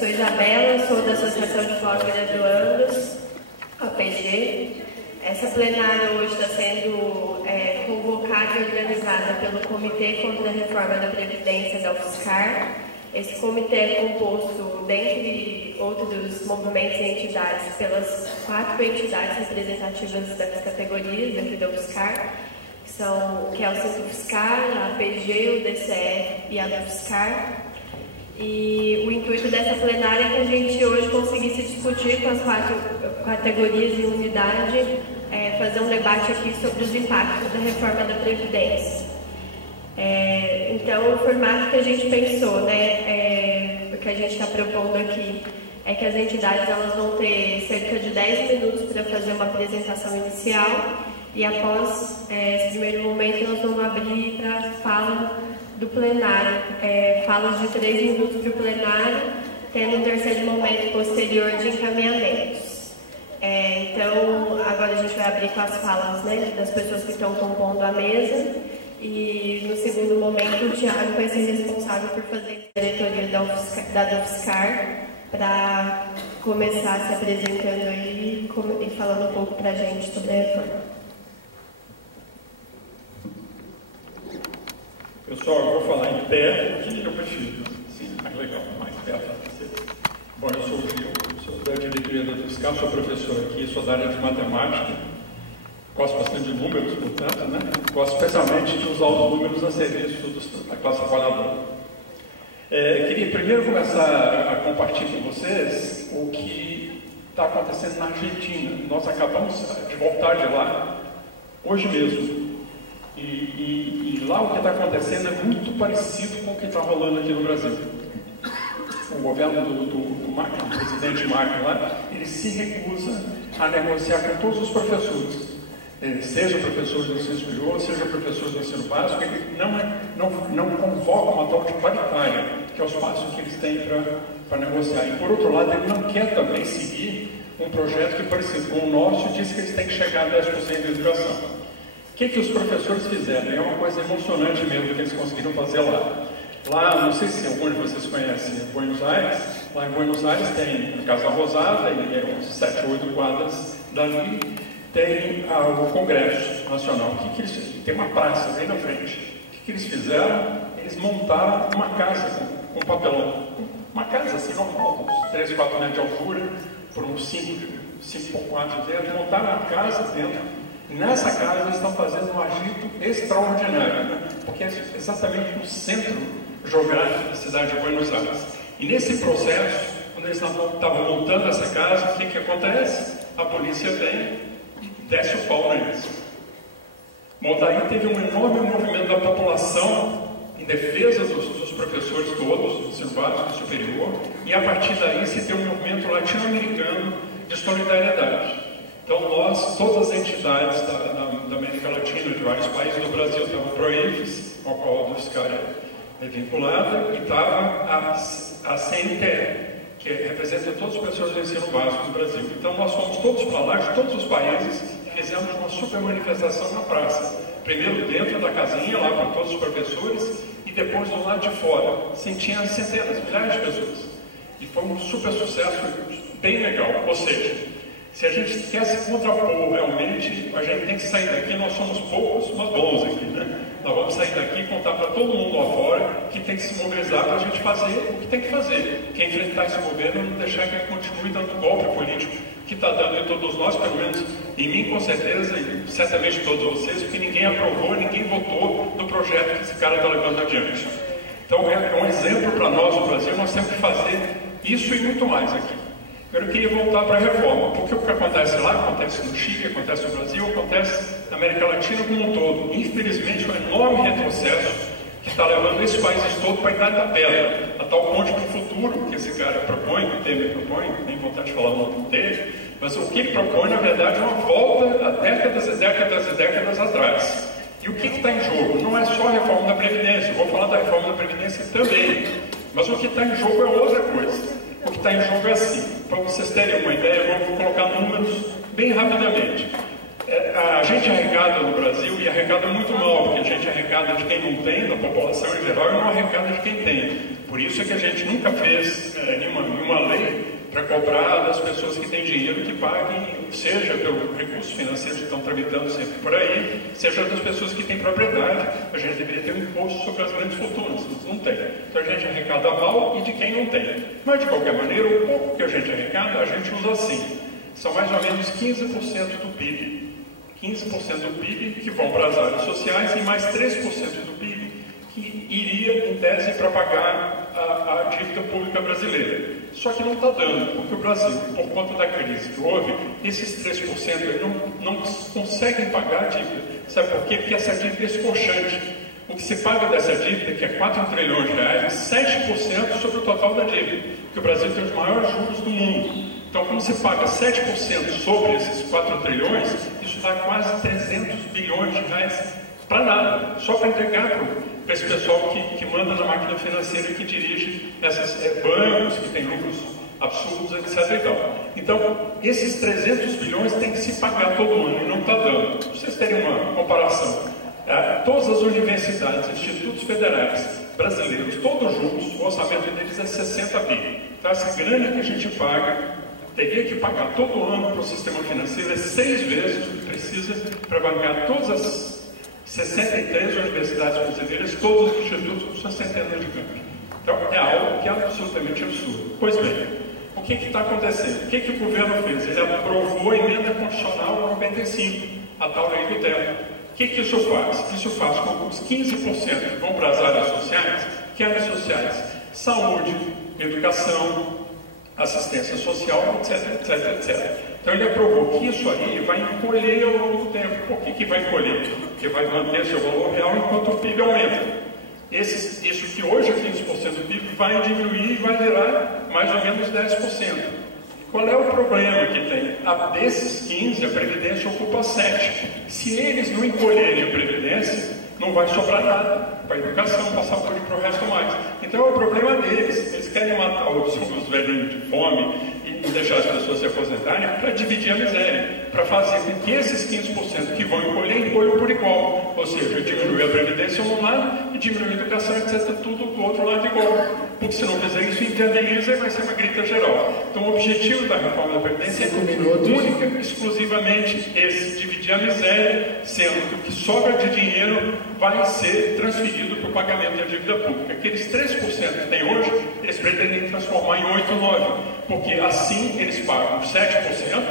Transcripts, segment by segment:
sou Isabela, sou da Associação de Pós-Graduandos, APG. Essa plenária hoje está sendo convocada e organizada pelo Comitê contra a Reforma da Previdência da UFSCar. Esse comitê é composto, dentre outros movimentos e entidades, pelas 4 entidades representativas das categorias aqui da UFSCar, que é o Centro UFSCar, a APG, o DCE e a UFSCar. E o intuito dessa plenária é que a gente hoje conseguisse discutir com as 4 categorias e unidade, fazer um debate aqui sobre os impactos da reforma da Previdência. Então, o formato que a gente pensou, o que a gente está propondo aqui, é que as entidades elas vão ter cerca de 10 minutos para fazer uma apresentação inicial e após esse primeiro momento nós vamos abrir para a fala do plenário, falas de 3 minutos para o plenário, tendo um terceiro momento posterior de encaminhamentos. Então, agora a gente vai abrir com as falas das pessoas que estão compondo a mesa e no segundo momento o Thiago vai ser responsável por fazer a diretoria da UFSCar para começar se apresentando aí e falando um pouco para a gente sobre a reforma. Pessoal, eu vou falar em pé, porque eu prefiro, sim, mais legal, mais perto. Bom, eu sou o Gil, sou da diretoria da UFSCar, sou professor aqui, sou da área de matemática, gosto bastante de números, portanto, gosto especialmente de usar os números a serviço da classe trabalhadora. Queria primeiro começar a compartilhar com vocês o que está acontecendo na Argentina. Nós acabamos de voltar de lá hoje mesmo. E lá o que está acontecendo é muito parecido com o que está rolando aqui no Brasil. O governo do Macri, o presidente Macri lá, ele se recusa a negociar com todos os professores. Seja professor do ensino superior, seja professor do ensino básico, ele não convoca uma tal de paritária, que é o espaço que eles têm para negociar. E por outro lado, ele não quer também seguir um projeto que, parecido com o nosso, diz que eles têm que chegar a 10% da educação. O que os professores fizeram? É uma coisa emocionante mesmo que eles conseguiram fazer lá. Lá, não sei se algum de vocês conhecem Buenos Aires, lá em Buenos Aires tem a Casa Rosada, e uns 7 ou 8 quadras dali, tem o Congresso Nacional. Tem uma praça bem na frente. O que eles fizeram? Eles montaram uma casa com papelão. Uma casa assim normal, uns 3, 4 metros de altura, por uns 5 por 4 dentro, montaram a casa dentro. Nessa casa eles estão fazendo um agito extraordinário, porque é exatamente no centro geográfico da cidade de Buenos Aires. E nesse processo, quando eles estavam montando essa casa, o que acontece? A polícia vem e desce o pau neles. Bom, daí teve um enorme movimento da população em defesa dos professores todos, do ensino básico e superior, e a partir daí se tem um movimento latino-americano de solidariedade. Então nós, todas as entidades da América Latina, de vários países do Brasil, estavam PROIFES, ao qual a UFSCar é vinculada, e estava a CNTE, que representa todas as pessoas do ensino básico do Brasil. Então nós fomos todos para lá, de todos os países, e fizemos uma super manifestação na praça. Primeiro dentro da casinha, lá com todos os professores, e depois do lado de fora. Tinha centenas, milhares de pessoas. E foi um super sucesso, bem legal. Ou seja, se a gente quer se contrapor realmente, a gente tem que sair daqui, nós somos poucos, mas bons aqui, Nós vamos sair daqui e contar para todo mundo lá fora que tem que se mobilizar para a gente fazer o que tem que fazer, que é enfrentar esse governo e não deixar que ele continue dando golpe político que está dando em todos nós, pelo menos em mim com certeza, e certamente todos vocês, porque ninguém aprovou, ninguém votou no projeto que esse cara está levando adiante. Então é um exemplo para nós no Brasil, nós temos que fazer isso e muito mais aqui. Eu queria voltar para a reforma, porque o que acontece lá, acontece no Chile, acontece no Brasil, acontece na América Latina como um todo. Infelizmente, um enorme retrocesso que está levando esses países todos para a idade da pedra, a tal ponto que o futuro que esse cara propõe, que o Temer propõe, nem vontade de falar o nome dele, mas o que ele propõe, na verdade, é uma volta a décadas e décadas e décadas atrás. E o que está em jogo? Não é só a reforma da Previdência, eu vou falar da reforma da Previdência também, mas o que está em jogo é outra coisa. O que está em jogo é assim, para vocês terem uma ideia, eu vou colocar números bem rapidamente. A gente arrecada no Brasil e arrecada muito mal, porque a gente arrecada de quem não tem, da população em geral, e não arrecada de quem tem. Por isso é que a gente nunca fez nenhuma lei para cobrar das pessoas que têm dinheiro que paguem, seja pelo recurso financeiro que estão tramitando sempre por aí, seja das pessoas que têm propriedade. A gente deveria ter um imposto sobre as grandes fortunas, mas não tem. Então a gente arrecada mal e de quem não tem. Mas de qualquer maneira, o pouco que a gente arrecada, a gente usa assim. São mais ou menos 15% do PIB. 15% do PIB que vão para as áreas sociais e mais 3% do PIB que iria, em tese, para pagar a dívida pública brasileira. Só que não está dando, porque o Brasil, por conta da crise que houve, esses 3% não conseguem pagar a dívida. Sabe por quê? Porque essa dívida é escorchante. O que se paga dessa dívida, que é 4 trilhões de reais, é 7% sobre o total da dívida, porque o Brasil tem os maiores juros do mundo. Então, quando se paga 7% sobre esses 4 trilhões, isso dá quase 300 bilhões de reais para nada, só para entregar para esse pessoal que manda na máquina financeira e que dirige esses bancos, que tem lucros absurdos, etc. E tal. Então, esses 300 bilhões tem que se pagar todo ano e não está dando. Para vocês terem uma comparação, todas as universidades, institutos federais brasileiros, todos juntos, o orçamento deles é 60 bi. Então, essa grana que a gente paga, teria que pagar todo ano para o sistema financeiro, é 6 vezes o que precisa para bancar todas as 63 universidades brasileiras, todos os institutos com suas centenas de campos. Então, é algo que é absolutamente absurdo. Pois bem, o que está acontecendo? O que o governo fez? Ele aprovou a emenda constitucional 95, a tal lei do teto. O que isso faz? Isso faz com que os 15% que vão para as áreas sociais, que áreas sociais? Saúde, educação, assistência social, etc, etc, etc. Então ele aprovou que isso aí vai encolher ao longo do tempo. Por que vai encolher? Porque vai manter seu valor real enquanto o PIB aumenta. Isso que hoje é 15% do PIB vai diminuir e vai virar mais ou menos 10%. Qual é o problema que tem? Desses 15, a Previdência ocupa 7. Se eles não encolherem a Previdência, não vai sobrar nada para a educação, passar por aí para o resto mais. Então é o problema deles. Eles querem matar os velhinhos de fome e deixar as pessoas se aposentarem para dividir a miséria, para fazer com que esses 15% que vão encolham por igual. Ou seja, diminuir a Previdência de um lado e diminuir a educação, etc., tudo do outro lado igual. Porque se não fizer isso, inviabiliza e vai ser uma grita geral. Então o objetivo da reforma da Previdência é única, exclusivamente esse, dividir a miséria, sendo que o que sobra de dinheiro vai ser transferido para o pagamento da dívida pública. Aqueles 3% que tem hoje, eles pretendem transformar em 8, 9%, porque assim eles pagam 7%,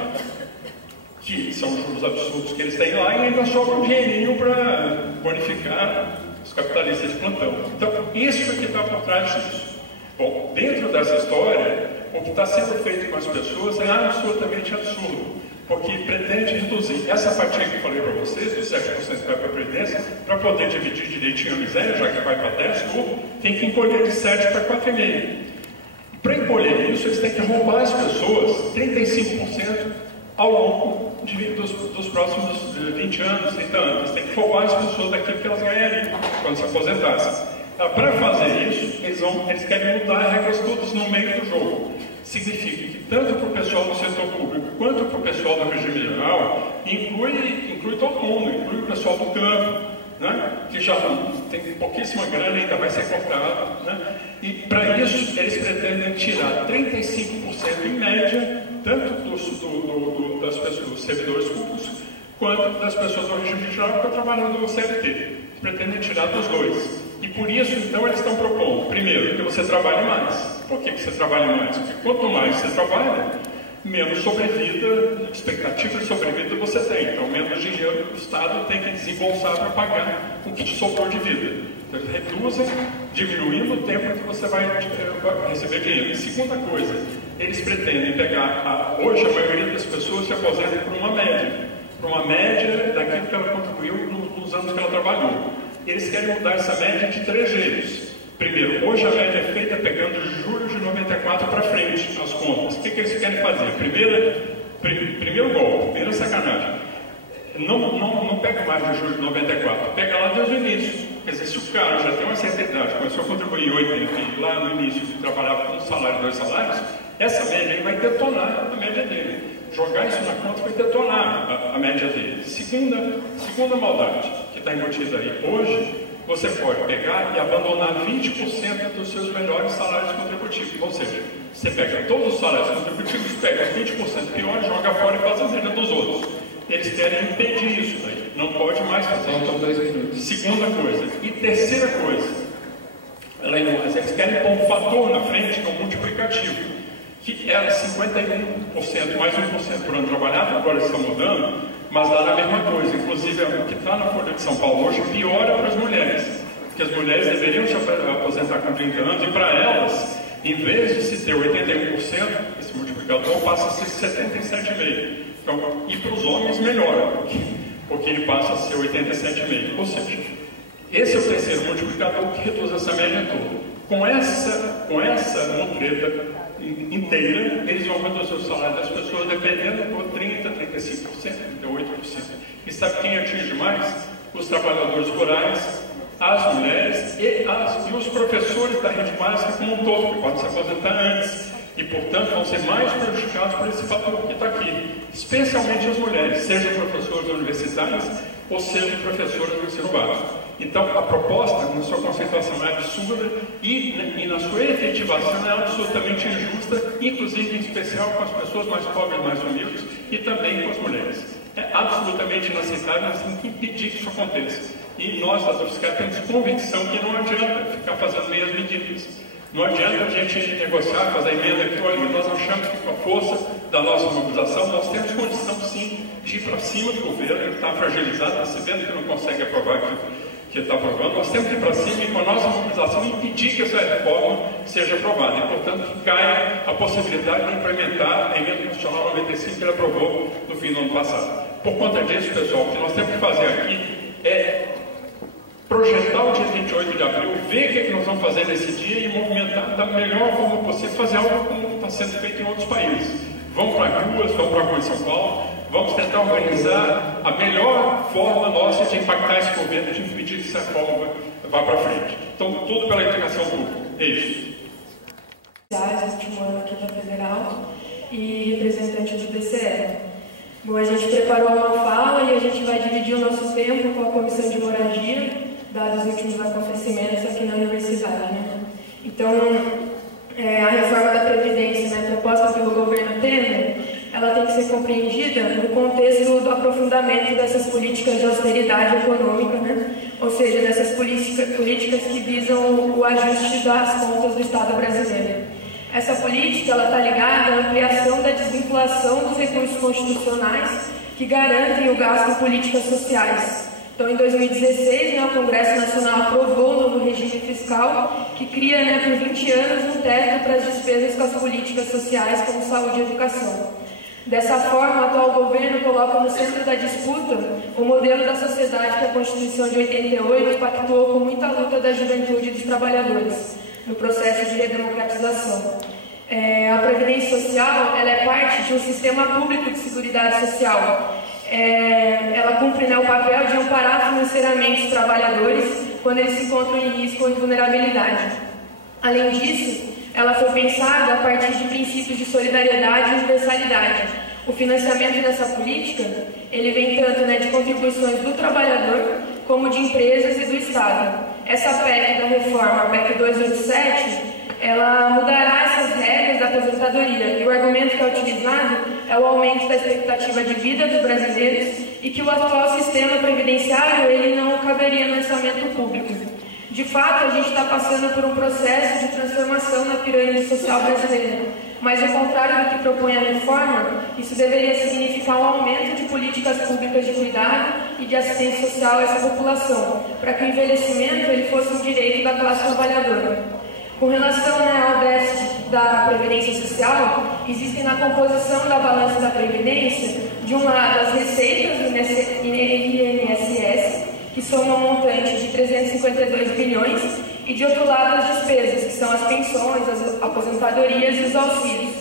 que são os juros absurdos que eles têm lá, e ainda sobra um dinheirinho para bonificar os capitalistas de plantão. Então, isso é que está por trás disso. Bom, dentro dessa história, o que está sendo feito com as pessoas é absolutamente absurdo, porque pretende reduzir essa fatia que eu falei para vocês, dos 7% que vai para a Previdência, para poder dividir direitinho a miséria, já que vai para 10, tudo, tem que encolher de 7 para 4,5%. Para encolher isso, eles têm que roubar as pessoas 35% ao longo dos próximos 20 anos, 30 anos. Eles têm que roubar as pessoas daquilo que elas ganhariam quando se aposentassem. Para fazer isso, eles querem mudar as regras todas no meio do jogo. Significa que tanto para o pessoal do setor público quanto para o pessoal do regime geral, inclui todo mundo, inclui o pessoal do campo, né, que já tem pouquíssima grana e ainda vai ser cortado. Né, e para isso, eles pretendem tirar 35% em média, tanto das pessoas, dos servidores públicos, quanto das pessoas do regime geral que estão trabalhando no CLT. Pretendem tirar dos dois. E por isso, então, eles estão propondo, primeiro, que você trabalhe mais. Por que você trabalha mais? Porque quanto mais você trabalha, menos sobrevida, expectativa de sobrevida você tem. Então, menos dinheiro o Estado tem que desembolsar para pagar o que te sobrou de vida. Então, eles reduzem, diminuindo o tempo que você vai receber dinheiro. E segunda coisa, eles pretendem pegar, hoje a maioria das pessoas se aposenta por uma média daquilo que ela contribuiu nos anos que ela trabalhou. Eles querem mudar essa média de 3 jeitos. Primeiro, hoje a média é feita pegando de julho de 94 para frente, as contas. O que eles querem fazer? Primeiro golpe, primeira sacanagem. Não pega mais de julho de 94, pega lá desde o início. Quer dizer, se o cara já tem uma certa idade, começou a contribuir em 80 e lá no início trabalhava com um salário, 2 salários, essa média aí vai detonar a média dele. jogar isso na conta vai detonar a média dele. Segunda maldade que está embutida aí. Hoje, você pode pegar e abandonar 20% dos seus melhores salários contributivos. Ou seja, você pega todos os salários contributivos, pega os 20% piores, joga fora e faz a média dos outros. Eles querem impedir isso daí. Não pode mais fazer. Faltam 2 minutos. Segunda coisa. E terceira coisa. Além do mais, eles querem pôr um fator na frente, que é um multiplicativo, que era 51% mais 1% por ano trabalhado, agora estão mudando, mas dá na mesma coisa. Inclusive, o que está na Folha de São Paulo hoje piora para as mulheres, porque as mulheres deveriam se aposentar com 30 anos, e para elas, em vez de se ter 81%, esse multiplicador passa a ser 77,5%. Então, e para os homens melhora, porque ele passa a ser 87,5%. Ou seja, esse é o terceiro multiplicador que reduz essa média toda. Com essa mutreta inteira, eles vão reduzir o salário das pessoas dependendo por 30%, 35%, 38%. E sabe quem atinge mais? Os trabalhadores rurais, as mulheres e os professores da rede básica como um todo, que podem se aposentar antes. E, portanto, vão ser mais prejudicados por esse fator que está aqui. Especialmente as mulheres, sejam professores universitários ou sejam professores do ensino básico. Então, a proposta, na sua conceituação, é absurda e na sua efetivação é absolutamente injusta, inclusive, em especial, com as pessoas mais pobres, mais humildes e também com as mulheres. É absolutamente inaceitável, nós temos que impedir que isso aconteça. E nós, da UFSCar, temos convicção que não adianta ficar fazendo meias medidas. Não adianta a gente negociar, fazer emenda aqui ou ali. Nós achamos que com a força da nossa mobilização, nós temos condição, sim, de ir para cima do governo, que está fragilizado, está se vendo que não consegue aprovar aquilo que está aprovando. Nós temos que ir para cima e, com a nossa mobilização, impedir que essa reforma seja aprovada. E, portanto, que caia a possibilidade de implementar a emenda constitucional 95 que ele aprovou no fim do ano passado. Por conta disso, pessoal, o que nós temos que fazer aqui é projetar o dia 28 de abril, ver o que é que nós vamos fazer nesse dia e movimentar da melhor forma possível, fazer algo como está sendo feito em outros países. Vamos para ruas, vamos para a rua em São Paulo, vamos tentar organizar a melhor forma nossa de impactar esse governo, de impedir que essa reforma vá para frente. Então, tudo pela educação pública. É isso. Último ano aqui da Federal e representante do DCE. Bom, a gente preparou uma fala e a gente vai dividir o nosso tempo com a Comissão de Moradia, dados os últimos acontecimentos aqui na universidade, né? Então, a reforma da Previdência, né, proposta pelo governo Temer, ela tem que ser compreendida no contexto do aprofundamento dessas políticas de austeridade econômica, né? Ou seja, dessas políticas que visam o ajuste das contas do Estado brasileiro. Essa política está ligada à ampliação da desvinculação dos recursos constitucionais que garantem o gasto em políticas sociais. Então, em 2016, né, o Congresso Nacional aprovou o novo regime fiscal que cria, né, por 20 anos um teto para as despesas com as políticas sociais como saúde e educação. Dessa forma, o atual governo coloca no centro da disputa o modelo da sociedade que a Constituição de 88 pactuou com muita luta da juventude e dos trabalhadores no processo de redemocratização. A Previdência Social ela é parte de um sistema público de seguridade social. Ela cumpre, né, o papel de amparar financeiramente os trabalhadores quando eles se encontram em risco ou em vulnerabilidade. Além disso, ela foi pensada a partir de princípios de solidariedade e universalidade. O financiamento dessa política, ele vem tanto, né, de contribuições do trabalhador como de empresas e do Estado. Essa PEC da reforma, a PEC 287, ela mudará essas regras da aposentadoria. E o argumento que é utilizado é o aumento da expectativa de vida dos brasileiros e que o atual sistema previdenciário ele não caberia no orçamento público. De fato, a gente está passando por um processo de transformação na pirâmide social brasileira, mas ao contrário do que propõe a reforma, isso deveria significar um aumento de políticas públicas de cuidado e de assistência social a essa população, para que o envelhecimento ele fosse um direito da classe trabalhadora. Com relação, né, ao déficit da Previdência Social, existem na composição da balança da Previdência, de um lado as receitas do INSS, que somam um montante de 352 bilhões, e de outro lado as despesas, que são as pensões, as aposentadorias e os auxílios,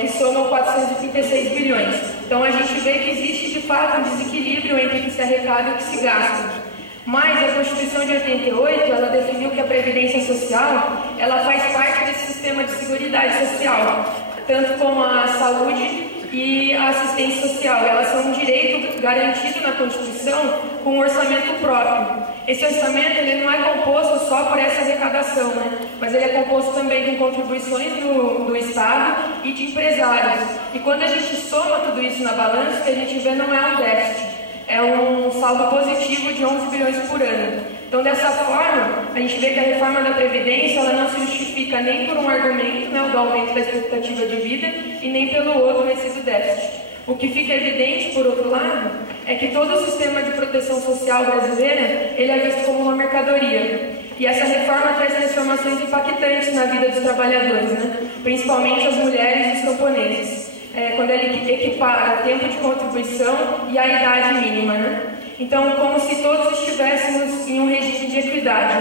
que somam 436 bilhões. Então a gente vê que existe de fato um desequilíbrio entre o que se arrecada e o que se gasta. Mas a Constituição de 88, ela definiu que a Previdência Social, ela faz parte desse sistema de seguridade social, tanto como a saúde, e a assistência social. Elas são um direito garantido na Constituição com um orçamento próprio. Esse orçamento ele não é composto só por essa arrecadação, né? Mas ele é composto também com contribuições do Estado e de empresários. E quando a gente soma tudo isso na balança, o que a gente vê não é um déficit, é um saldo positivo de 11 bilhões por ano. Então, dessa forma, a gente vê que a reforma da Previdência ela não se justifica nem por um argumento, né, o do aumento da expectativa de vida, e nem pelo outro, esse do déficit. O que fica evidente, por outro lado, é que todo o sistema de proteção social brasileira ele é visto como uma mercadoria. E essa reforma traz transformações impactantes na vida dos trabalhadores, né? Principalmente as mulheres e os camponeses, quando ele equipara o tempo de contribuição e a idade mínima, né? Então, como se todos estivéssemos em um regime de equidade.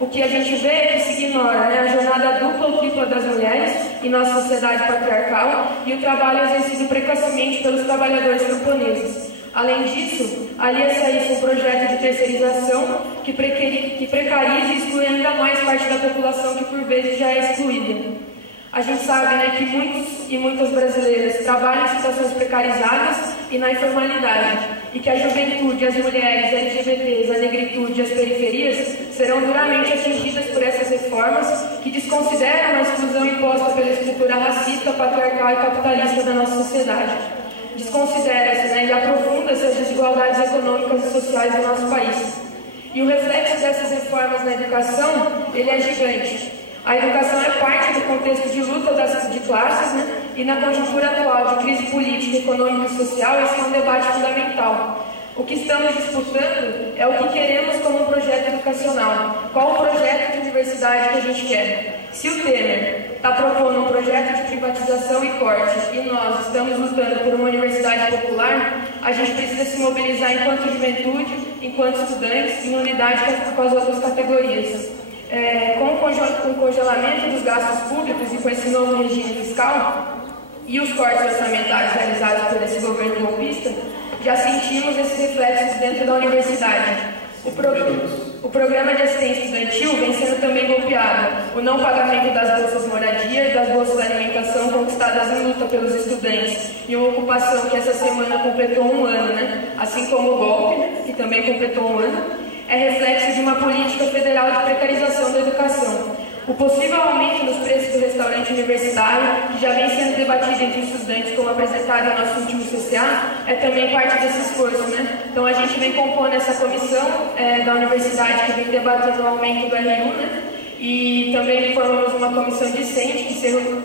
O que a gente vê é que se ignora, né, a jornada dupla ou tripla das mulheres em nossa sociedade patriarcal e o trabalho exercido precocemente pelos trabalhadores camponeses. Além disso, alia-se a isso um projeto de terceirização que precariza e exclui ainda mais parte da população que por vezes já é excluída. A gente sabe, né, que muitos e muitas brasileiras trabalham em situações precarizadas e na informalidade, e que a juventude, as mulheres, LGBTs, a negritude e as periferias serão duramente atingidas por essas reformas que desconsideram a exclusão imposta pela estrutura racista, patriarcal e capitalista da nossa sociedade. Desconsidera-se, né, e aprofunda-se as desigualdades econômicas e sociais do nosso país. E o reflexo dessas reformas na educação, ele é gigante. A educação é parte do contexto de luta de classes, né? E na conjuntura atual de crise política, econômica e social, esse é um debate fundamental. O que estamos disputando é o que queremos como um projeto educacional. Qual o projeto de universidade que a gente quer? Se o Temer está propondo um projeto de privatização e corte e nós estamos lutando por uma universidade popular, a gente precisa se mobilizar enquanto juventude, enquanto estudantes, em unidade com as outras categorias. Com o congelamento dos gastos públicos e com esse novo regime fiscal e os cortes orçamentários realizados por esse governo golpista, já sentimos esses reflexos dentro da universidade. O programa de assistência estudantil vem sendo também golpeado. O não pagamento das bolsas moradia e das bolsas de alimentação conquistadas em luta pelos estudantes e uma ocupação que essa semana completou um ano, né? Assim como o golpe, que também completou um ano, é reflexo de uma política federal de precarização da educação. O possível aumento dos preços do restaurante universitário, que já vem sendo debatido entre os estudantes, como apresentado em nosso último CCA, é também parte desse esforço, né? Então a gente vem compondo essa comissão da universidade que vem debatendo o aumento do RU, né? E também formamos uma comissão discente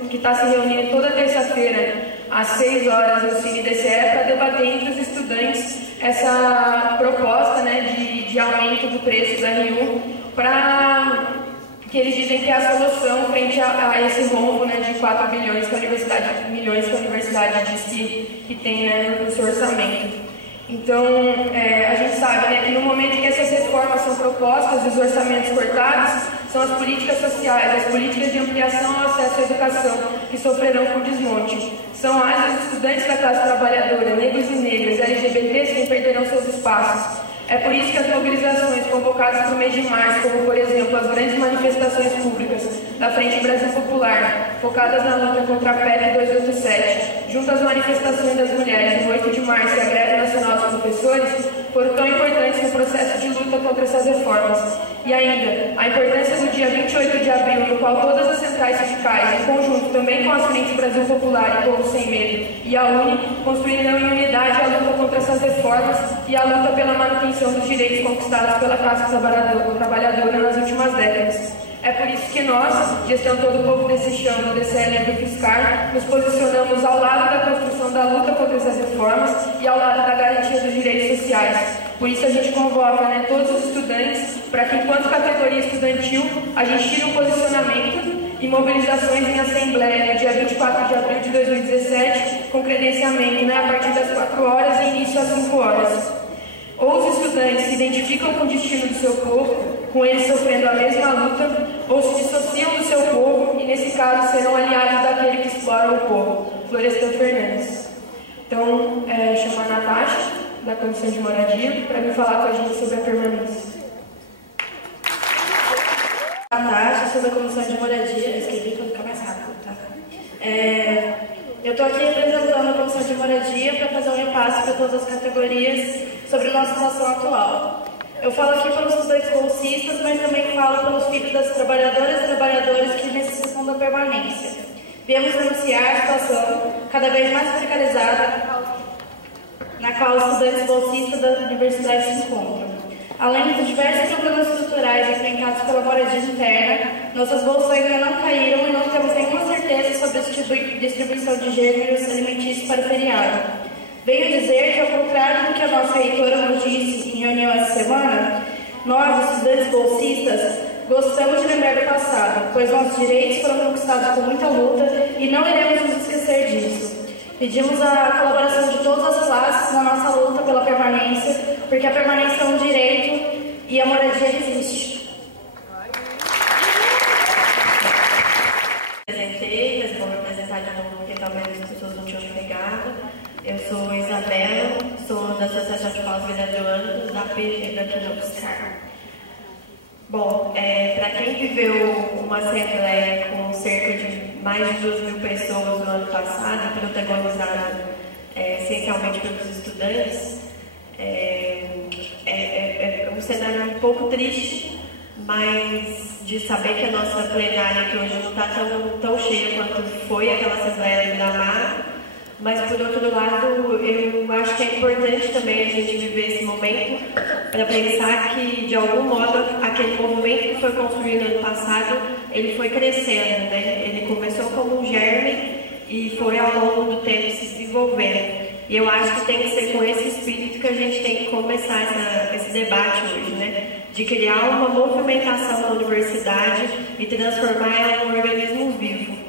que está se reunindo toda terça-feira, às 6 horas, no Cine DCE, para debater entre os estudantes essa proposta, né, de aumento do preço do RU, para que eles dizem que é a solução frente a esse rombo, né, de 4 bilhões que a universidade diz que tem, né, no seu orçamento. Então, a gente sabe, né, que no momento que essas reformas são propostas, os orçamentos cortados, são as políticas sociais, as políticas de ampliação ao acesso à educação, que sofrerão com desmonte. São as estudantes da classe trabalhadora, negros e negras, LGBTs, quem perderão seus espaços. É por isso que as mobilizações convocadas para o mês de março, como por exemplo as grandes manifestações públicas da Frente Brasil Popular, focadas na luta contra a PEC 287, junto às manifestações das mulheres no 8 de março e a greve nacional dos professores, foram tão importantes no processo de luta contra essas reformas. E ainda, a importância do dia 28 de abril, no qual todas as centrais sindicais, em conjunto também com as Frentes Brasil Popular e Povo Sem Medo e a UNE, construirão em unidade a luta contra essas reformas e a luta pela manutenção dos direitos conquistados pela classe trabalhadora nas últimas décadas. É por isso que nós, gestão Todo o Povo desse Chão, do DCE Livre Fiscar, nos posicionamos ao lado da construção da luta contra essas reformas e ao lado da garantia dos direitos sociais. Por isso a gente convoca, né, todos os estudantes para que, enquanto categoria estudantil, a gente tire um posicionamento e mobilizações em assembleia no dia 24 de abril de 2017, com credenciamento, né, a partir das 4 horas e início às 5 horas. Ou os estudantes se identificam com o destino do seu povo, com eles sofrendo a mesma luta, ou se dissociam do seu povo e, nesse caso, serão aliados daquele que explora o povo. Florestan Fernandes. Então, chamar a Natasha, da Comissão de Moradia, para vir falar com a gente sobre a permanência. Natasha, sou da Comissão de Moradia. Escrevi para ficar mais rápido, tá? Eu estou aqui representando a Comissão de fácil para todas as categorias sobre a nossa situação atual. Eu falo aqui pelos estudantes bolsistas, mas também falo pelos filhos das trabalhadoras e trabalhadores que necessitam da permanência. Viemos denunciar a situação cada vez mais precarizada na qual os estudantes bolsistas da universidade se encontram. Além dos diversos problemas estruturais enfrentados pela moradia interna, nossas bolsas ainda não caíram e não temos nenhuma certeza sobre a distribuição de gêneros alimentícios para o feriado. Venho dizer que, ao contrário do que a nossa reitora nos disse em reunião essa semana, nós, estudantes bolsistas, gostamos de lembrar do passado, pois nossos direitos foram conquistados com muita luta e não iremos nos esquecer disso. Pedimos a colaboração de todas as classes na nossa luta pela permanência, porque a permanência é um direito e a moradia existe. Apresentei, mas vou me apresentar de novo porque talvez as pessoas não tinham pegado. Eu sou Isabela, sou da Associação de Pós-Graduandos da PG daqui no UFSCar. Bom, para quem viveu uma assembleia com cerca de mais de 2.000 pessoas no ano passado, protagonizada essencialmente pelos estudantes, é um cenário um pouco triste, mas de saber que a nossa plenária que hoje não está tão cheia quanto foi aquela assembleia de Miramar. Mas, por outro lado, eu acho que é importante também a gente viver esse momento para pensar que, de algum modo, aquele movimento que foi construído no ano passado, ele foi crescendo, né? Ele começou como um germe e foi, ao longo do tempo, se desenvolvendo. E eu acho que tem que ser com esse espírito que a gente tem que começar esse debate hoje, né? De criar uma movimentação na universidade e transformar ela num organismo vivo.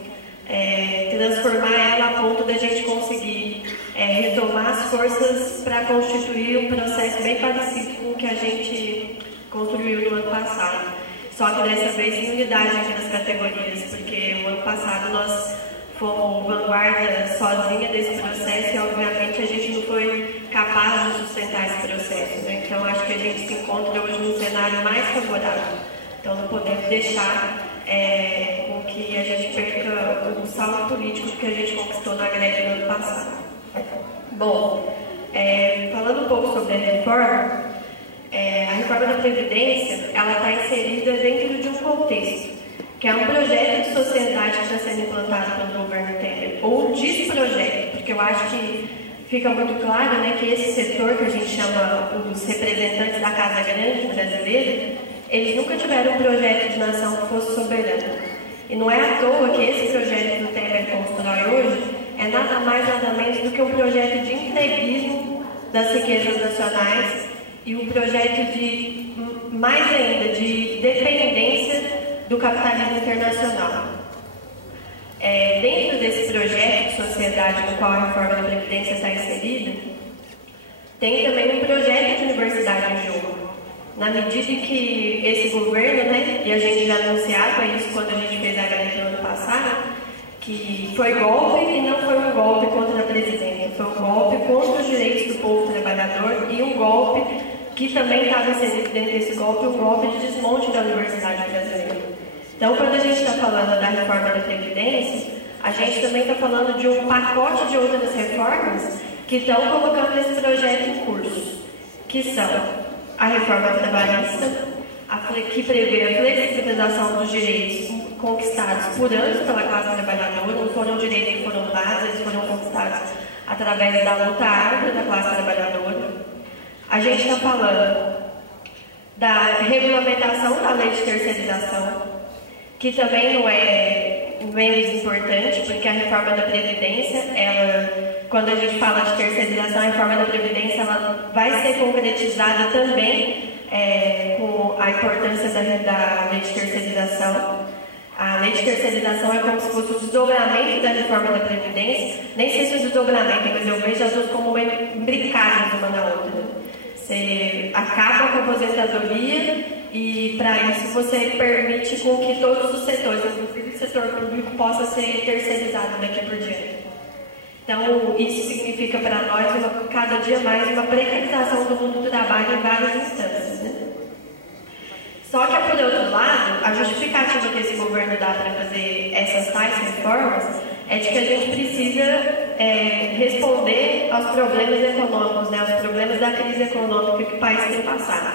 Transformar ela a ponto da gente conseguir retomar as forças para constituir um processo bem parecido com o que a gente construiu no ano passado. Só que dessa vez em unidade aqui nas categorias, porque o ano passado nós fomos vanguarda sozinha desse processo e obviamente a gente não foi capaz de sustentar esse processo, né? Então acho que a gente se encontra hoje num cenário mais favorável. Então não podemos deixar com que a gente perca o saldo político que a gente conquistou na greve no ano passado. Bom, falando um pouco sobre a reforma da Previdência, ela está inserida dentro de um contexto, que é um projeto de sociedade que está sendo implantado pelo governo Temer, ou um desprojeto, porque eu acho que fica muito claro, né, que esse setor que a gente chama os representantes da Casa Grande brasileira, eles nunca tiveram um projeto de nação que fosse soberano. E não é à toa que esse projeto que o Temer constrói hoje é nada mais nada menos do que um projeto de entreguismo das riquezas nacionais e um projeto de, mais ainda, de dependência do capitalismo internacional. Dentro desse projeto de sociedade no qual a reforma da Previdência está inserida, tem também um projeto de universidade em jogo. Na medida em que esse governo, né, e a gente já anunciava isso quando a gente fez a greve no ano passado, que foi golpe e não foi um golpe contra a presidenta, foi um golpe contra os direitos do povo trabalhador e um golpe que também estava inserido dentro desse golpe, um golpe de desmonte da universidade brasileira. Então, quando a gente está falando da reforma da Previdência, a gente também está falando de um pacote de outras reformas que estão colocando esse projeto em curso, que são a reforma trabalhista, que prevê a flexibilização dos direitos conquistados por anos pela classe trabalhadora, não foram direitos que foram dados, eles foram conquistados através da luta árdua da classe trabalhadora. A gente está falando da regulamentação da lei de terceirização, que também não é menos importante, porque a reforma da Previdência, quando a gente fala de terceirização, a reforma da Previdência ela vai ser concretizada também com a importância da lei de terceirização. A lei de terceirização é como se fosse o desdobramento da reforma da Previdência. Nem sei se é o desdobramento, mas eu vejo as duas como imbricadas uma na outra. Você acaba com a aposentadoria e, para isso, você permite com que todos os setores, inclusive o setor público, possa ser terceirizado daqui por diante. Então, isso significa para nós, cada dia mais, uma precarização do mundo do trabalho em várias instâncias, né? Só que, por outro lado, a justificativa que esse governo dá para fazer essas tais reformas é de que a gente precisa responder aos problemas econômicos, né, aos problemas da crise econômica que o país tem passado.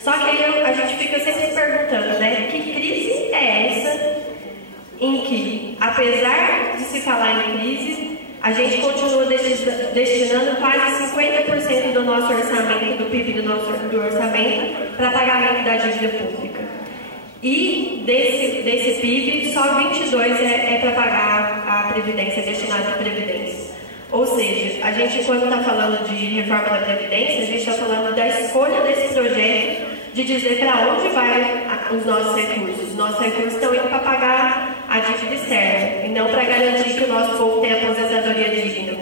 Só que aí a gente fica sempre se perguntando, né, que crise é essa em que, apesar de se falar em crise, a gente continua destinando quase 50% do nosso orçamento, do PIB do orçamento, para pagamento da dívida pública. E desse PIB, só 22% é para pagar a Previdência, destinado à Previdência. Ou seja, a gente, quando está falando de reforma da Previdência, a gente está falando da escolha desse projeto de dizer para onde vai os nossos recursos. Os nossos recursos estão indo para pagar a dívida externa, e não para garantir que o nosso povo tenha aposentadoria digna,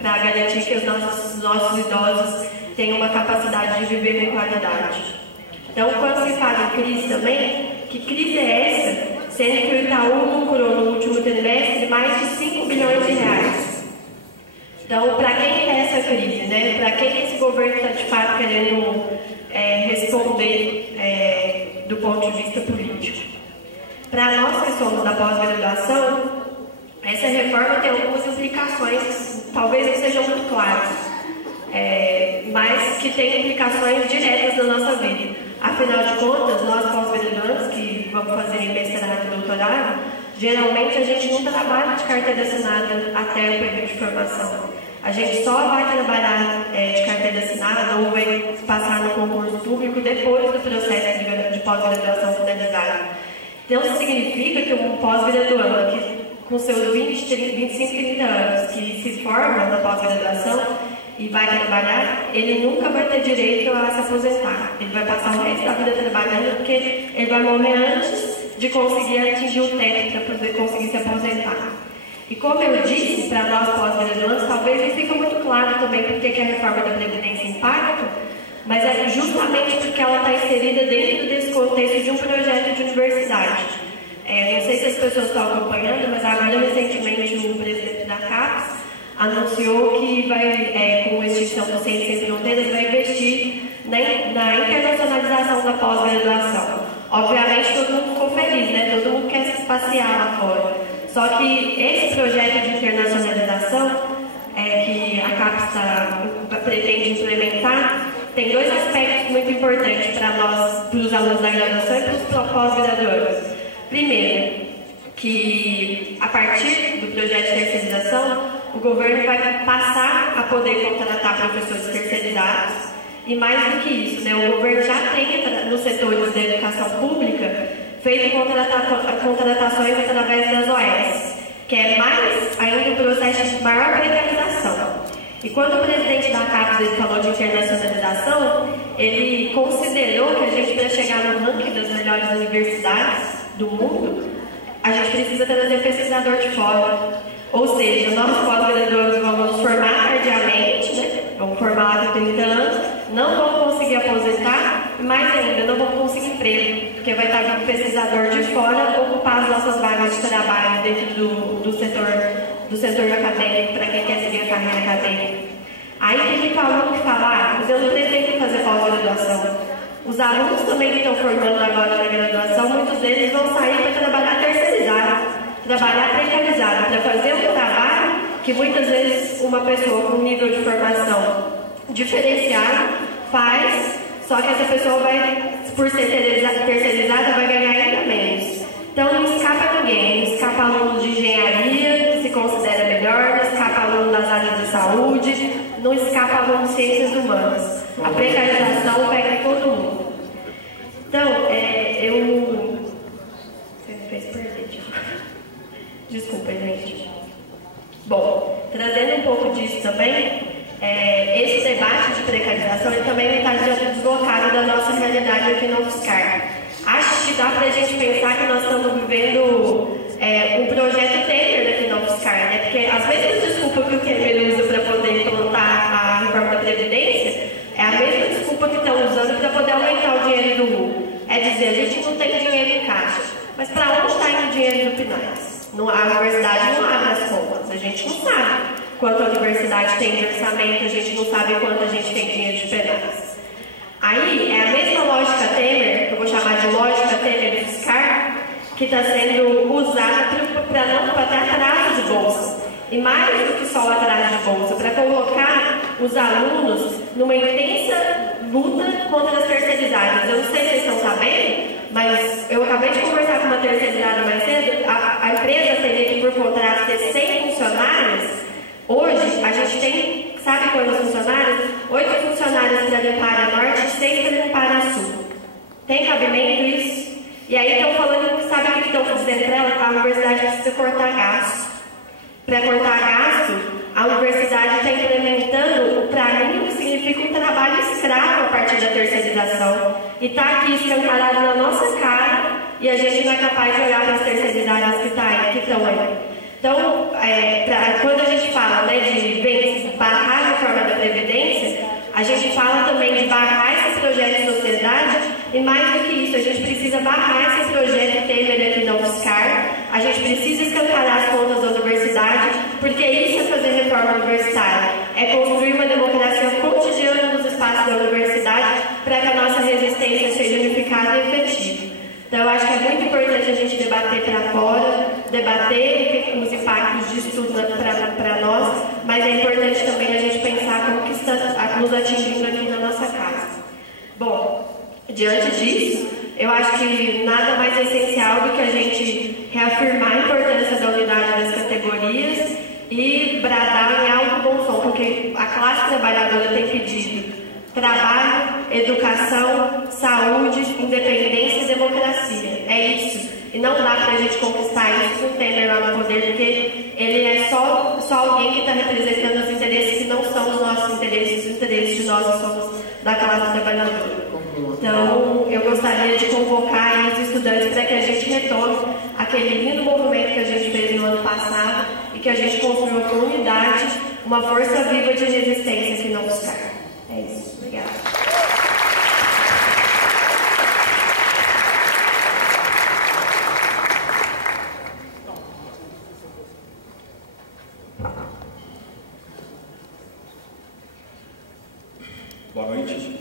para garantir que os nossos idosos tenham uma capacidade de viver com qualidade. Então, quando se fala em crise também, que crise é essa? Sendo que o Itaú lucrou no último trimestre mais de 5 bilhões de reais. Então, para quem é essa crise, né? Para quem esse governo está de fato querendo responder do ponto de vista político? Para nós que somos da pós-graduação, essa reforma tem algumas implicações, talvez não sejam muito claras, mas que têm implicações diretas na nossa vida. Afinal de contas, nós pós-graduandos que vamos fazer mestrado e doutorado, geralmente a gente não trabalha de carteira assinada até o período de formação. A gente só vai trabalhar de carteira assinada ou vai passar no concurso público depois do processo de pós-graduação finalizado. Então, isso significa que um pós-graduando que com seus 25, 30 anos, que se forma na pós-graduação e vai trabalhar, ele nunca vai ter direito a se aposentar. Ele vai passar o resto da vida trabalhando porque ele vai morrer antes de conseguir atingir o teto para poder conseguir se aposentar. E como eu disse, para nós pós-graduandos, talvez não fique muito claro também porque que a reforma da Previdência impacta, mas é justamente porque ela está inserida dentro desse contexto de um projeto de universidade. Não sei se as pessoas estão acompanhando, mas agora recentemente o presidente da CAPES anunciou que vai, com a extinção do Ciência Sem Fronteiras, vai investir na internacionalização da pós-graduação. Obviamente todo mundo ficou feliz, né? Todo mundo quer se passear lá fora. Só que esse projeto de internacionalização que a CAPES pretende implementar tem dois aspectos muito importantes para nós, para os alunos da graduação e para os pós-graduandos. Primeiro, que a partir do projeto de terceirização, o governo vai passar a poder contratar professores terceirizados. E mais do que isso, né, o governo já tem nos setores da educação pública feito contratações através das OS, que é mais ainda um processo de maior precarização. E quando o presidente da CAPES falou de internacionalização, ele considerou que a gente, para chegar no ranking das melhores universidades do mundo, a gente precisa trazer pesquisador de fora. Ou seja, nós pós-graduandos vamos formar tardiamente, né? Vamos formar lá com 30 anos, não vamos conseguir aposentar, e mais ainda, não vamos conseguir emprego, porque vai estar vindo pesquisador de fora ocupar as nossas vagas de trabalho dentro do setor acadêmico, para quem quer seguir a carreira acadêmica. Aí tem que aluno que fala, mas eu não pretendo fazer pós-graduação. Os alunos também que estão formando agora na graduação, muitos deles vão sair para trabalhar terceirizado, trabalhar precarizado, para fazer um trabalho que muitas vezes uma pessoa com nível de formação diferenciado faz, só que essa pessoa vai, por ser terceirizada, vai ganhar ainda menos. Então não escapa ninguém, não escapa aluno de engenharia, que se considera melhor, não escapa aluno das áreas de saúde, não escapa aluno de ciências humanas. A precarização pega todo mundo. Então, Você me fez perder, desculpa, gente. Bom, trazendo um pouco disso também, esse debate de precarização ele também está deslocado da nossa realidade aqui no UFSCar. Acho que dá para a gente pensar que nós estamos vivendo um projeto Temer aqui no UFSCar, né? Porque às vezes a desculpa que o Temer usa para poder implantar a reforma da Previdência é a mesma desculpa que estão usando para poder aumentar o dinheiro do RU. É dizer, a gente não tem dinheiro em caixa. Mas para onde está indo o dinheiro do PNAES? A universidade não abre as contas, a gente não sabe quanto a universidade tem de orçamento, a gente não sabe quanto a gente tem dinheiro de PNAES. Aí é a mesma lógica Temer, que eu vou chamar de lógica Temer do UFSCar, que está sendo usada para ter atraso de bolsa. E mais do que só o atraso de bolsa, para colocar os alunos numa intensa luta contra as terceirizadas. Eu não sei se vocês estão sabendo, mas eu acabei de conversar com uma terceirizada mais cedo. A empresa teria que, por contrato, ter 100 funcionários. Hoje, a gente tem, sabe quantos funcionários? 8 funcionários para limpar a norte e 6 para limpar a sul. Tem cabimento isso? E aí estão falando, sabe o que estão dizendo para ela? A universidade precisa cortar gastos. Para cortar gasto, a universidade está implementando, para mim, o que significa um trabalho escravo a partir da terceirização. E está aqui escancarado na nossa cara e a gente não é capaz de olhar para as terceirizadas que estão aí. Então, quando a gente fala, né, de barrar a reforma da Previdência, a gente fala também de barrar esse projeto de sociedade e, mais do que isso, a gente precisa barrar esse projeto Temer aqui na UFSCar, a gente precisa escancarar as contas da universidade, porque isso é fazer reforma universitária, é construir uma democracia cotidiana nos espaços da universidade para que a nossa resistência seja unificada e efetiva. Então, eu acho que é muito importante a gente debater para fora, debater os impactos disso tudo para nós, mas é importante também a gente pensar como que está nos atingindo aqui na nossa casa. Bom, diante disso, eu acho que nada mais essencial do que a gente reafirmar a importância da unidade das categorias e bradar em alto bom som, porque a classe trabalhadora tem pedido trabalho, educação, saúde, independência e democracia. É isso. E não dá para a gente conquistar isso com o Temer lá no poder, porque ele é só alguém que está representando os interesses que não são os nossos interesses, os interesses de nós que somos da classe trabalhadora. Então, eu gostaria de convocar aí os estudantes para que a gente retome aquele lindo movimento que a gente fez no ano passado e que a gente construiu com unidade uma força viva de resistência aqui na UFSCar. É isso. Obrigada. Boa noite.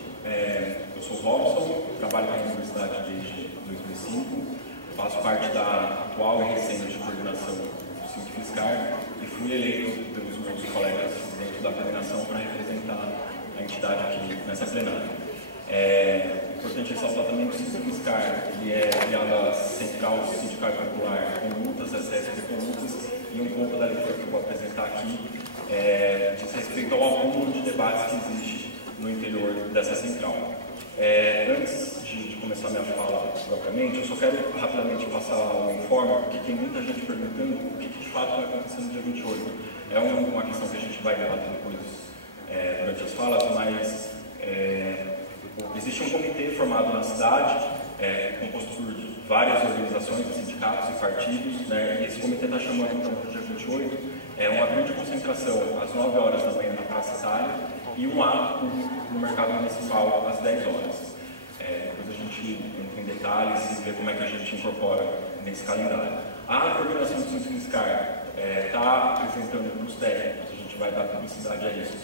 Eu sou o Robson, trabalho na universidade desde 2005, faço parte da atual e recente coordenação do SINDFISCAR e fui eleito pelos meus colegas dentro da coordenação para representar a entidade aqui nessa plenária. É importante ressaltar também que o SINDFISCAR é aliado à Central Sindical Popular Comutas, a CSP Comutas, e um pouco da leitura que eu vou apresentar aqui diz respeito ao acúmulo de debates que existe no interior dessa central. Antes de começar a minha fala propriamente, eu só quero rapidamente passar um informe, porque tem muita gente perguntando o que de fato vai acontecer no dia 28. É uma questão que a gente vai debater depois durante as falas, mas existe um comitê formado na cidade, composto por várias organizações, sindicatos e partidos, né, e esse comitê está chamando então para o dia 28 uma grande concentração às 9 horas da manhã na Praça Itália e um ato no Mercado Municipal às 10 horas. Depois a gente entra em detalhes e vê como é que a gente incorpora nesse calendário. A coordenação do SINDFISCAR está apresentando para os técnicos, a gente vai dar publicidade a isso,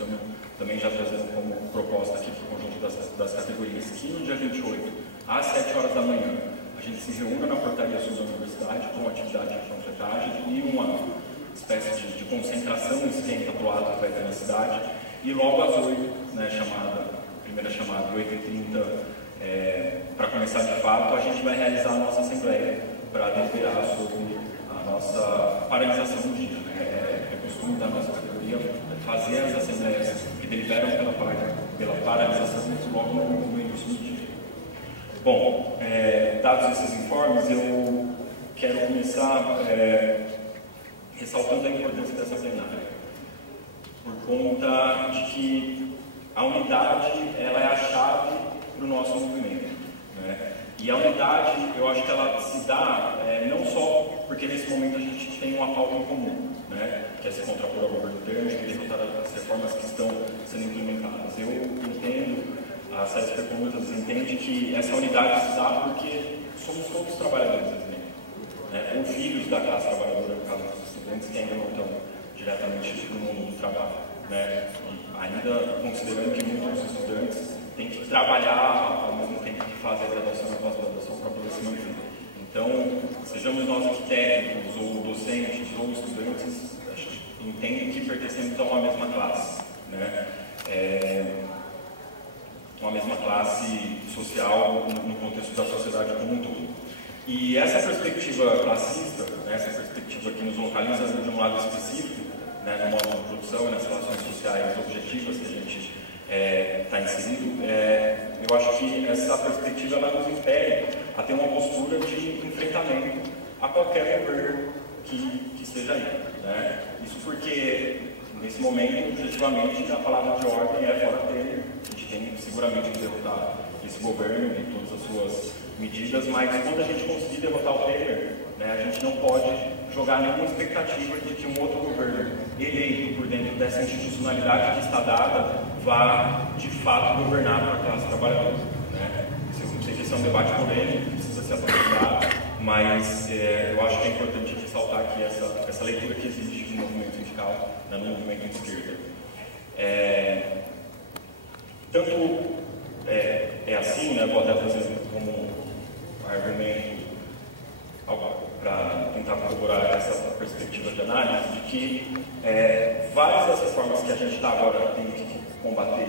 também já trazendo como proposta aqui para o conjunto das categorias, que no dia 28, às 7 horas da manhã, a gente se reúna na portaria sul da universidade com atividade de panfletagem e uma espécie de concentração esquenta do ato que vai ter na cidade, e logo às 8, né, primeira chamada, 8h30, para começar de fato, a gente vai realizar a nossa assembleia para deliberar sobre a nossa paralisação do dia. É costume da nossa categoria fazer as assembleias que deliberam pela paralisação logo no início do dia. Bom, dados esses informes, eu quero começar ressaltando a importância dessa plenária, por conta de que a unidade ela é a chave para o nosso movimento, né? E a unidade, eu acho que ela se dá não só porque nesse momento a gente tem uma pauta em comum, né? Que é se contrapor ao governo Temer e derrotar as reformas que estão sendo implementadas. Eu entendo, a CSP Comutas entende que essa unidade se dá porque somos todos trabalhadores, né? Ou filhos da classe trabalhadora, no caso dos estudantes que ainda não estão diretamente no mundo do trabalho, né? E ainda considerando que muitos estudantes têm que trabalhar ao mesmo tempo que fazem a graduação e a pós-graduação para poder se manter. Então, sejamos nós aqui técnicos ou docentes pertencemos a uma mesma classe, né? Uma mesma classe social no contexto da sociedade como um todo. E essa perspectiva classista, né, essa perspectiva que nos localiza de um lado específico, né, no modo de produção e nas relações sociais objetivas que a gente está inserido, eu acho que essa perspectiva ela nos impele a ter uma postura de enfrentamento a qualquer governo que esteja aí, né? Isso porque, nesse momento, objetivamente, a palavra de ordem é fora dele. A gente tem seguramente que derrotar esse governo e todas as suas medidas, mas quando a gente conseguir derrotar o Temer, né, a gente não pode jogar nenhuma expectativa de que um outro governo eleito por dentro dessa institucionalidade que está dada vá, de fato, governar para a classe trabalhadora, né? Eu sei que esse é um debate polêmico, que precisa ser aprofundado, mas eu acho que é importante ressaltar aqui essa leitura que existe no movimento sindical, né, no movimento de esquerda. Tanto é assim, né, vou até fazer como argumento para tentar corroborar essa perspectiva de análise, de que várias das reformas que a gente está agora tendo que combater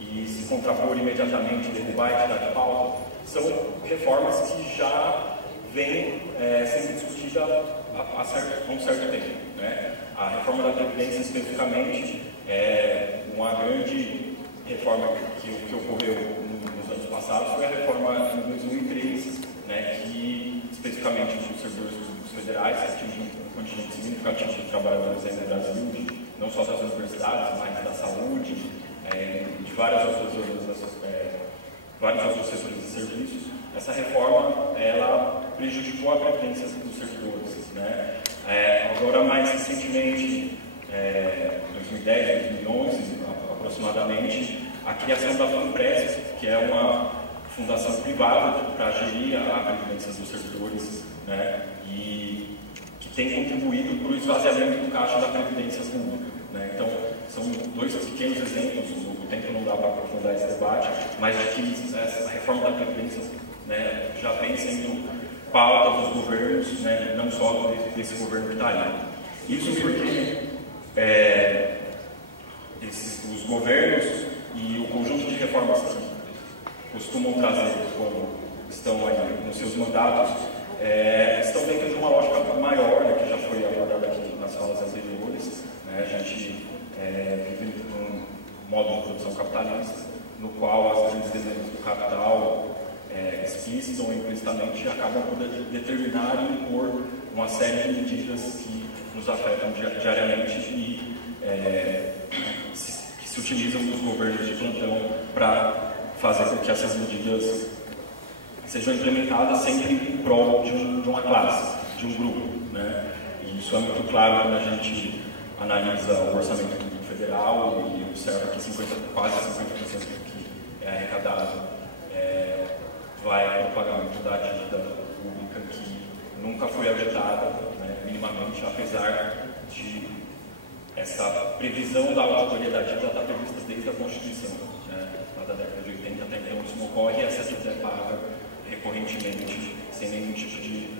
e se contrapor imediatamente, derrubar e tirar de pauta, são reformas que já vêm sendo discutidas há um certo tempo, né? A reforma da Previdência, especificamente, é uma grande reforma que ocorreu nos anos passados, foi a reforma em 2003, né, que, especificamente os servidores públicos federais, que atingem um contingente significativo de trabalhadores aí no Brasil, não só das universidades, mas da saúde, de vários outros setores de serviços. Essa reforma, ela prejudicou a previdência dos servidores, né? Agora, mais recentemente, 2010, 2011, aproximadamente, a criação da FUNPRESP, que é uma fundação privada para gerir a previdência dos servidores, né? E que tem contribuído para o esvaziamento do caixa da previdência pública, né? Então, são dois pequenos exemplos, o tempo não dá para aprofundar esse debate, mas de que a reforma da previdência, né, já vem sendo pauta dos governos, né, não só desse governo que está aí. Isso porque os governos e o conjunto de reformas que costumam trazer quando estão aí nos seus mandatos estão dentro de uma lógica maior, né, que já foi abordada aqui nas falas anteriores, né? A gente vive num modo de produção capitalista, no qual as grandes demandas do capital, explícita ou implicitamente, acabam por determinar e impor uma série de medidas que nos afetam diariamente e que se utilizam dos governos de plantão para fazer com que essas medidas sejam implementadas sempre em prol de uma classe, de um grupo, né? E isso é muito claro quando a gente analisa o orçamento público federal e observa que quase 50% do que é arrecadado vai para o pagamento da dívida pública, que nunca foi auditada, né, minimamente, apesar de essa previsão da auditoria da dívida estar prevista desde a Constituição, né, lá da década de 80, até então isso não ocorre e essa dívida é paga recorrentemente, sem nenhum tipo de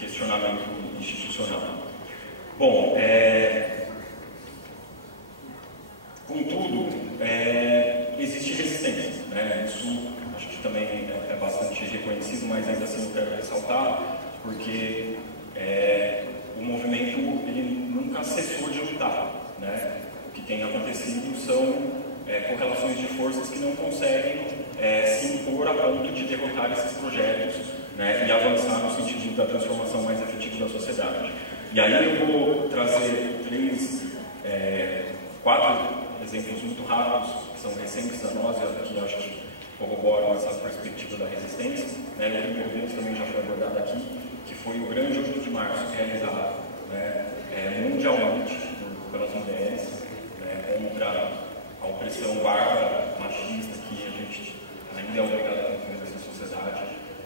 questionamento institucional. Bom, contudo, existe resistência, né? Isso acho que também é bastante reconhecido, mas ainda assim eu quero ressaltar, porque o movimento ele nunca cessou de lutar, né? O que tem acontecido são correlações de forças que não conseguem se impor a ponto de derrotar esses projetos, né, e avançar no sentido da transformação mais efetiva da sociedade. E aí eu vou trazer quatro exemplos muito rápidos, que são recentes da nós, que acho que corroboram essa perspectiva da resistência, né? O primeiro deles também já foi abordado aqui, que foi o grande 8 de março realizado, né, mundialmente pelas mulheres, né, contra a opressão bárbara, machista, que a gente ainda é obrigado a conviver nessa sociedade.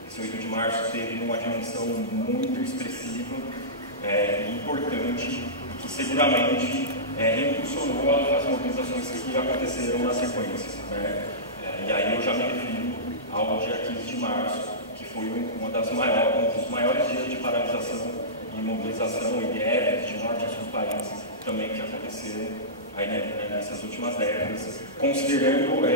Esse 8 de março teve uma dimensão muito expressiva e importante, que seguramente impulsionou as mobilizações que aconteceram na sequência, né? E aí eu já me refiro ao dia 15 de março, que foi um dos maiores dias de paralisação e mobilização e greves de norte a sul do país, também que aconteceram aí, nessas últimas décadas, considerando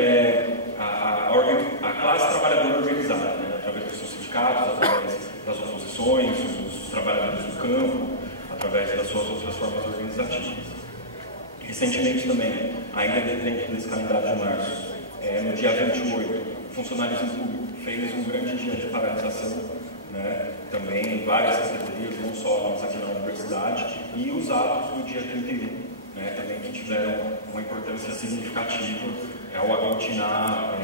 a classe trabalhadora organizada, né, através dos seus sindicatos, através das oposições, dos trabalhadores do campo, através das suas outras formas organizativas. Recentemente também, ainda dentro desse calendário de março, no dia 28, o funcionalismo público fez um grande dia de paralisação, né, também em várias secretarias, não só nós aqui na universidade, e os atos do dia 31, né, também que tiveram uma importância significativa ao aglutinar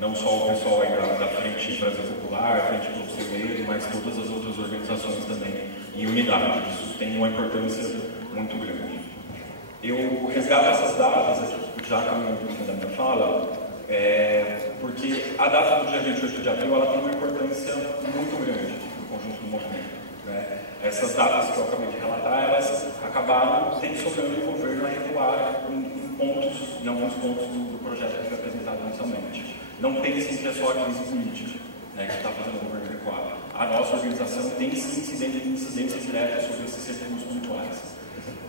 não só o pessoal aí da Frente Brasil Popular, Frente Conselheiro, mas todas as outras organizações também em unidade. Isso tem uma importância muito grande. Eu resgato essas datas, já caminhando no fim da minha fala, porque a data do dia 28 de abril ela tem uma importância muito grande no conjunto do movimento, né? Essas datas que eu acabei de relatar, elas acabaram tensionando o governo a recuar em alguns pontos do projeto que foi apresentado inicialmente. Não pensem que é só a crise política, né, que está fazendo o governo recuar. A nossa organização tem sim incidência direta sobre esses recursos pontuais.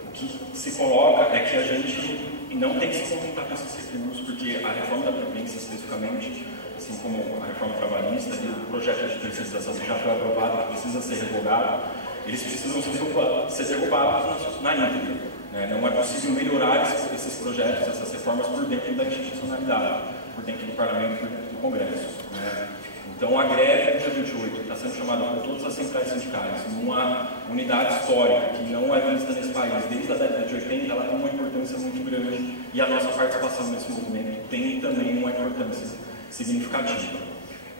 O que se coloca é que a gente não tem que se contentar com esses recursos, porque a reforma da Previdência, especificamente, assim como a reforma trabalhista e o projeto de terceirização que já foi aprovado, que precisa ser revogado, eles precisam ser derrubados na íntegra, né? Não é possível melhorar esses projetos, essas reformas por dentro da institucionalidade, por dentro do Parlamento, por dentro do Congresso, né? Então, a greve do dia 28 está sendo chamada por todas as centrais sindicais, numa unidade histórica que não é vista nesse país. Desde a década de 80, ela tem uma importância muito grande e a nossa participação nesse movimento tem também uma importância significativa.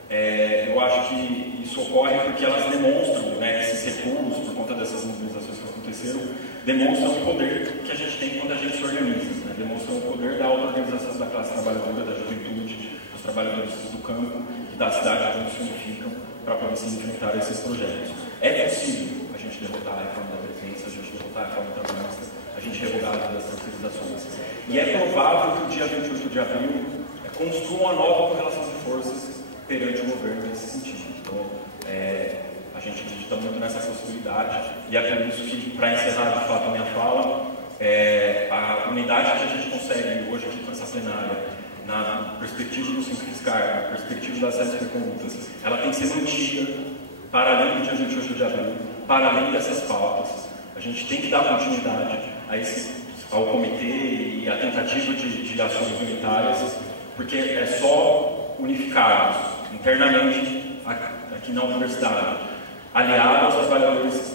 Eu acho que isso ocorre porque elas demonstram, né, esses recuos, por conta dessas mobilizações que aconteceram, demonstram o poder que a gente tem quando a gente se organiza, né? Demonstram o poder da auto-organização da classe trabalhadora, da juventude, dos trabalhadores do campo, da cidade onde se unificam para poder se enfrentar esses projetos. É possível a gente derrotar a reforma da Previdência, a gente derrotar a reforma trabalhista, a gente revogar as terceirizações. E é provável que o dia 28 de abril construa uma nova correlação de forças perante o governo nesse sentido. Então, a gente acredita muito nessa possibilidade, e é por isso que, para encerrar de fato a minha fala, a unidade que a gente consegue hoje aqui com essa plenária, na perspectiva do Simplificar, na perspectiva das 7 perguntas, ela tem que ser mantida para além do dia 28 de abril, para além dessas pautas. A gente tem que dar continuidade ao comitê e à tentativa de ações unitárias, porque é só unificarmos internamente aqui na universidade, aliado aos trabalhadores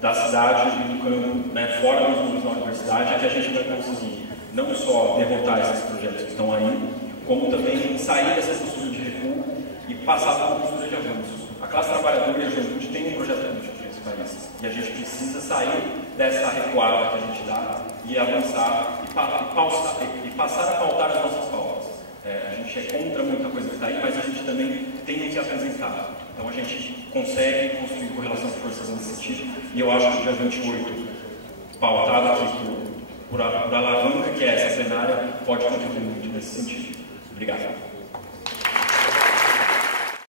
da cidade e do campo, né, fora dos muros da universidade, é que a gente vai conseguir não só derrotar esses projetos que estão aí, como também sair dessa postura de recuo e passar para uma postura de avanço. A classe trabalhadora e a juventude tem um projeto político nesse país, e a gente precisa sair dessa recuada que a gente dá e avançar e passar a pautar as nossas pautas. A gente é contra muita coisa que está aí, mas a gente também tem que apresentar. Então a gente consegue construir correlação de forças nesse sentido, e eu acho que o dia 28, pautado aqui por alavanca que é essa plenária, pode contribuir muito nesse sentido. Obrigado.